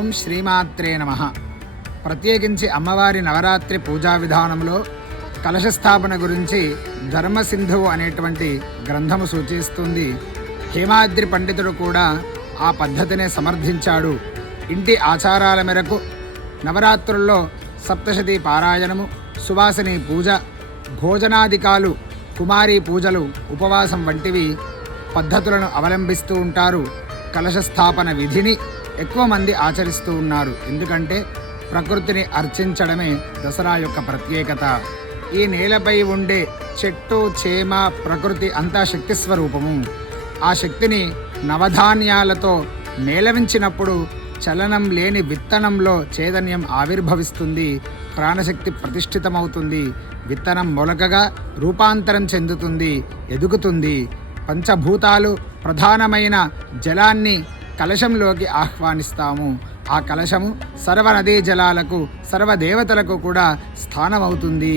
ఓం శ్రీమాత్రే నమః. ప్రత్యేకించి అమ్మవారి నవరాత్రి పూజా విధానంలో కలశస్థాపన గురించి ధర్మసింధువు అనేటువంటి గ్రంథము సూచిస్తుంది. హేమాద్రి పండితుడు కూడా ఆ పద్ధతినే సమర్థించాడు. ఇంటి ఆచారాల మేరకు నవరాత్రుల్లో సప్తశతీ పారాయణము, సువాసిని పూజ, భోజనాదికాలు, కుమారీ పూజలు, ఉపవాసం వంటివి పద్ధతులను అవలంబిస్తూ ఉంటారు. కలశస్థాపన విధిని ఎక్కువ మంది ఆచరిస్తూ ఉన్నారు. ఎందుకంటే ప్రకృతిని అర్చించడమే దసరా యొక్క ప్రత్యేకత. ఈ నేలపై ఉండే చెట్టు, చేమ, ప్రకృతి అంతా శక్తి స్వరూపము. ఆ శక్తిని నవధాన్యాలతో మేళవించినప్పుడు చలనం లేని విత్తనంలో చైతన్యం ఆవిర్భవిస్తుంది. ప్రాణశక్తి ప్రతిష్ఠితమవుతుంది. విత్తనం మొలకగా రూపాంతరం చెందుతుంది, ఎదుగుతుంది. పంచభూతాలు ప్రధానమైన జలాన్ని కలశంలోకి ఆహ్వానిస్తాము. ఆ కలశము సర్వ నదీ జలాలకు, సర్వదేవతలకు కూడా స్థానమవుతుంది.